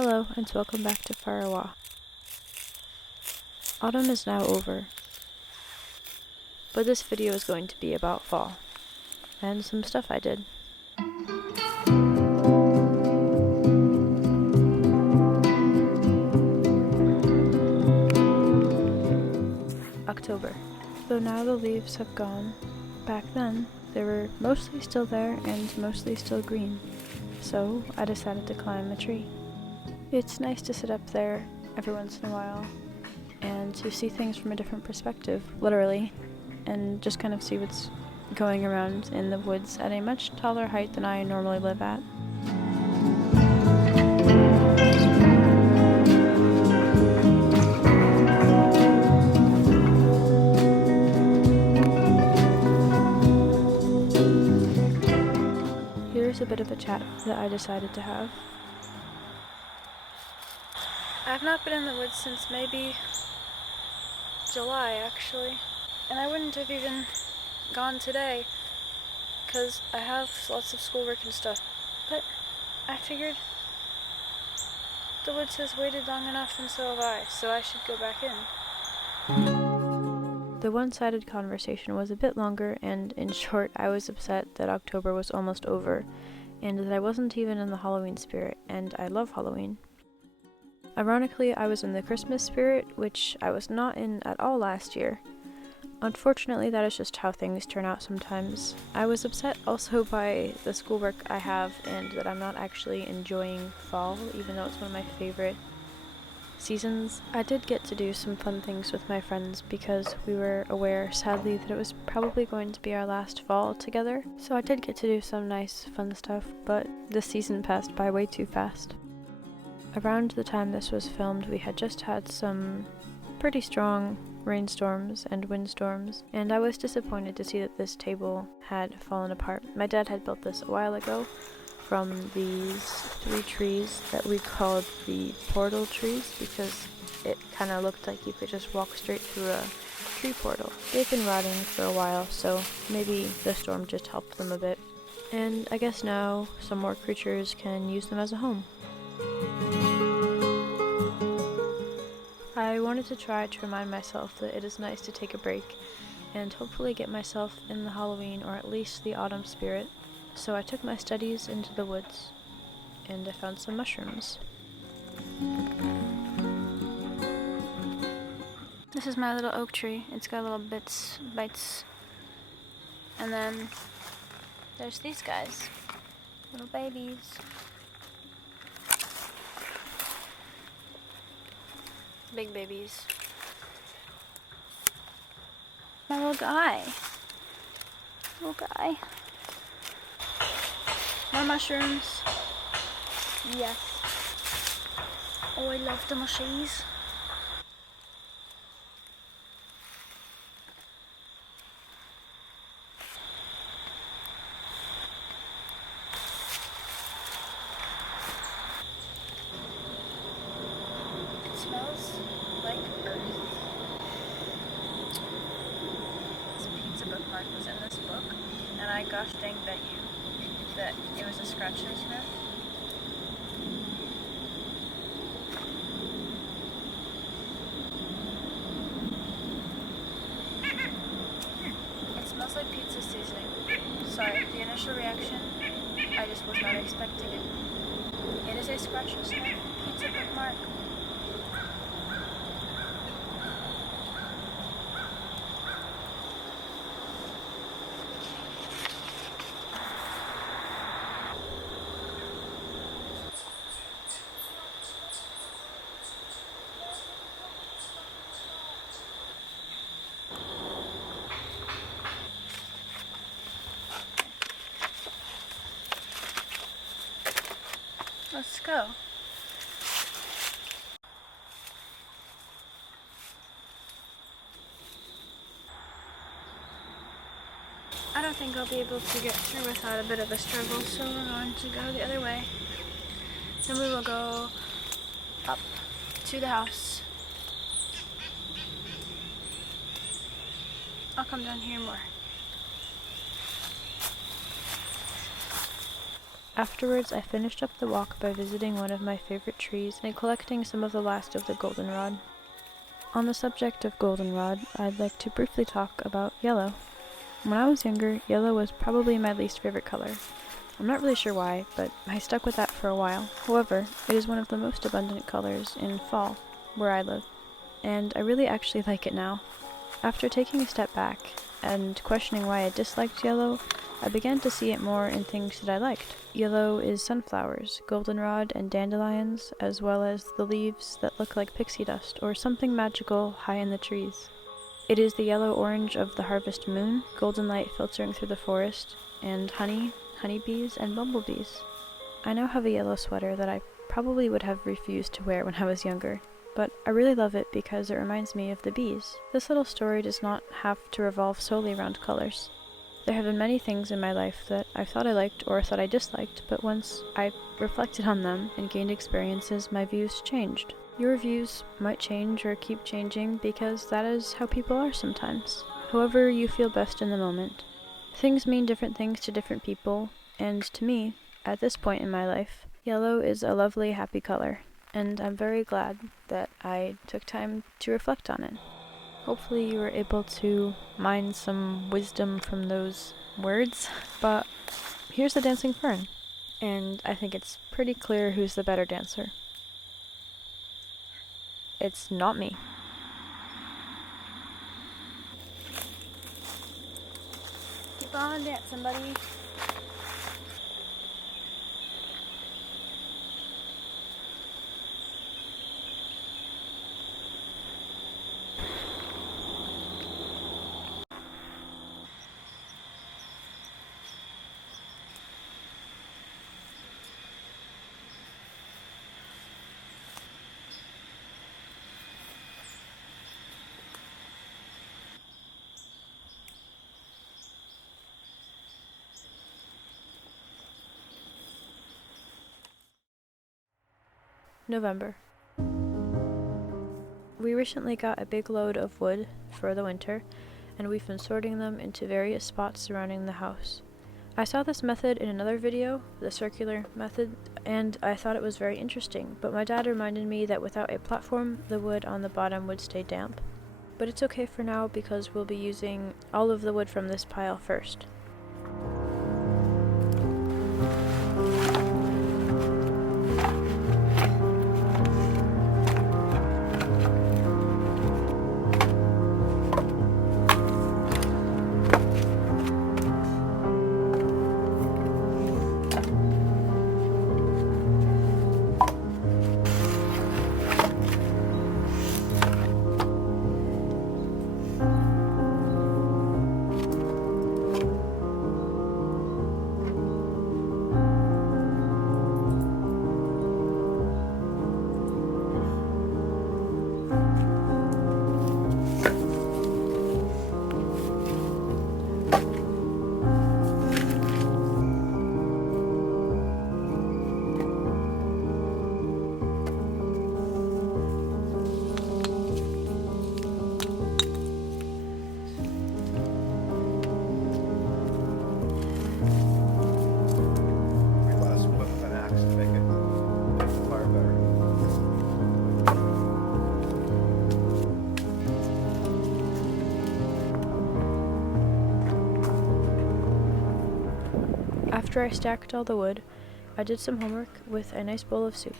Hello and welcome back to Firewood. Autumn is now over, but this video is going to be about fall, and some stuff I did. October. Though now the leaves have gone, back then they were mostly still there and mostly still green, so I decided to climb a tree. It's nice to sit up there every once in a while and to see things from a different perspective, literally, and just kind of see what's going around in the woods at a much taller height than I normally live at. Here's a bit of a chat that I decided to have. I've not been in the woods since maybe July, actually. And I wouldn't have even gone today, because I have lots of schoolwork and stuff. But I figured the woods has waited long enough, and so have I, so I should go back in. The one-sided conversation was a bit longer, and in short, I was upset that October was almost over, and that I wasn't even in the Halloween spirit, and I love Halloween. Ironically, I was in the Christmas spirit, which I was not in at all last year. Unfortunately, that is just how things turn out sometimes. I was upset also by the schoolwork I have and that I'm not actually enjoying fall, even though it's one of my favorite seasons. I did get to do some fun things with my friends because we were aware, sadly, that it was probably going to be our last fall together. So I did get to do some nice, fun stuff, but this season passed by way too fast. Around the time this was filmed, we had just had some pretty strong rainstorms and windstorms, and I was disappointed to see that this table had fallen apart. My dad had built this a while ago from these 3 trees that we called the portal trees because it kind of looked like you could just walk straight through a tree portal. They've been rotting for a while, so maybe the storm just helped them a bit. And I guess now some more creatures can use them as a home. I wanted to try to remind myself that it is nice to take a break and hopefully get myself in the Halloween or at least the autumn spirit. So I took my studies into the woods and I found some mushrooms. This is my little oak tree. It's got little bites. And then there's these guys, little babies. Big babies. My little guy. More mushrooms. Yes. Oh, I love the mushies. It smells like earth. This pizza bookmark was in this book, and I gosh dang bet you that it was a scratch and sniff. It smells like pizza seasoning. Sorry, the initial reaction, I just was not expecting it. It is a scratch and sniff pizza bookmark. Let's go. I don't think I'll be able to get through without a bit of a struggle, so we're going to go the other way. Then we will go up to the house. I'll come down here more. Afterwards, I finished up the walk by visiting one of my favorite trees and collecting some of the last of the goldenrod. On the subject of goldenrod, I'd like to briefly talk about yellow. When I was younger, yellow was probably my least favorite color. I'm not really sure why, but I stuck with that for a while. However, it is one of the most abundant colors in fall, where I live, and I really actually like it now. After taking a step back and questioning why I disliked yellow, I began to see it more in things that I liked. Yellow is sunflowers, goldenrod, and dandelions, as well as the leaves that look like pixie dust or something magical high in the trees. It is the yellow-orange of the harvest moon, golden light filtering through the forest, and honey, honeybees, and bumblebees. I now have a yellow sweater that I probably would have refused to wear when I was younger, but I really love it because it reminds me of the bees. This little story does not have to revolve solely around colors. There have been many things in my life that I thought I liked or thought I disliked, but once I reflected on them and gained experiences, my views changed. Your views might change or keep changing because that is how people are sometimes. However you feel best in the moment. Things mean different things to different people, and to me, at this point in my life, yellow is a lovely, happy color, and I'm very glad that I took time to reflect on it. Hopefully you were able to mine some wisdom from those words, but here's the dancing fern, and I think it's pretty clear who's the better dancer. It's not me. Keep on dancing, buddy. November. We recently got a big load of wood for the winter, and we've been sorting them into various spots surrounding the house. I saw this method in another video, the circular method, and I thought it was very interesting, but my dad reminded me that without a platform, the wood on the bottom would stay damp. But it's okay for now because we'll be using all of the wood from this pile first. After I stacked all the wood, I did some homework with a nice bowl of soup.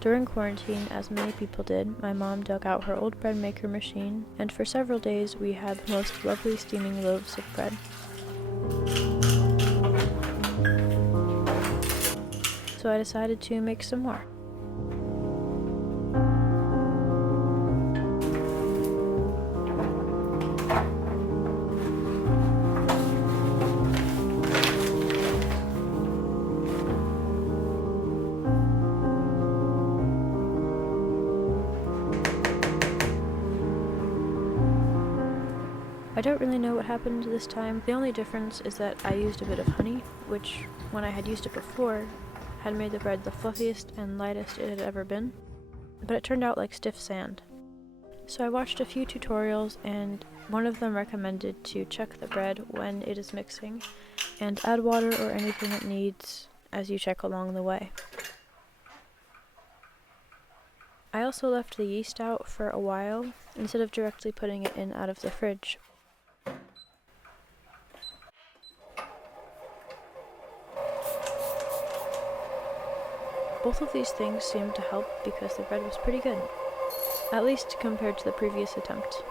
During quarantine, as many people did, my mom dug out her old bread maker machine, and for several days we had the most lovely steaming loaves of bread. So I decided to make some more. I don't really know what happened this time. The only difference is that I used a bit of honey, which, when I had used it before, had made the bread the fluffiest and lightest it had ever been, but it turned out like stiff sand. So I watched a few tutorials, and one of them recommended to check the bread when it is mixing and add water or anything it needs as you check along the way. I also left the yeast out for a while instead of directly putting it in out of the fridge. Both of these things seemed to help because the bread was pretty good, at least compared to the previous attempt.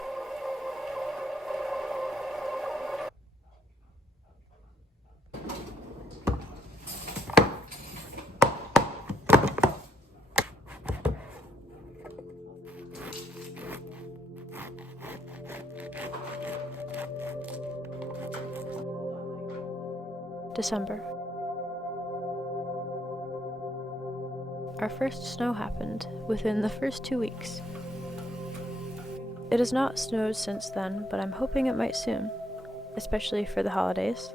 December. Our first snow happened within the first 2 weeks. It has not snowed since then, but I'm hoping it might soon, especially for the holidays.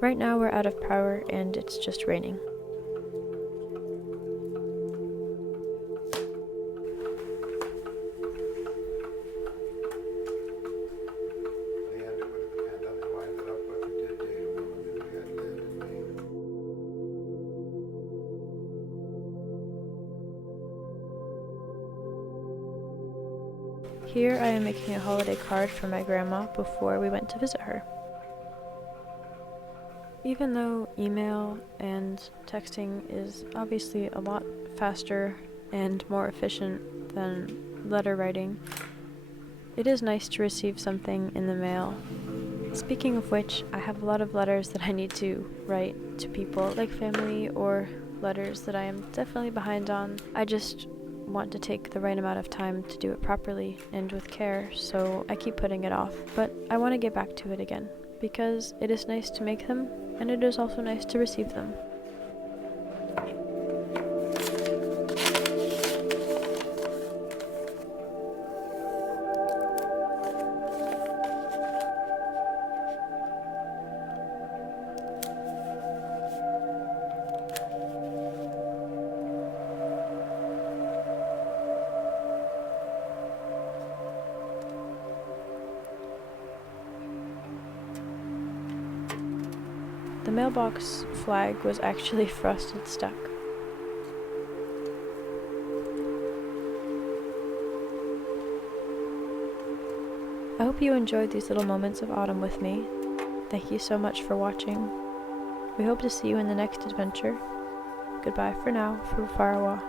Right now we're out of power and it's just raining. Here I am making a holiday card for my grandma before we went to visit her. Even though email and texting is obviously a lot faster and more efficient than letter writing, it is nice to receive something in the mail. Speaking of which, I have a lot of letters that I need to write to people, like family, or letters that I am definitely behind on. I just want to take the right amount of time to do it properly and with care, so I keep putting it off. But I want to get back to it again, because it is nice to make them, and it is also nice to receive them. The mailbox flag was actually frosted stuck. I hope you enjoyed these little moments of autumn with me. Thank you so much for watching. We hope to see you in the next adventure. Goodbye for now from Farawa.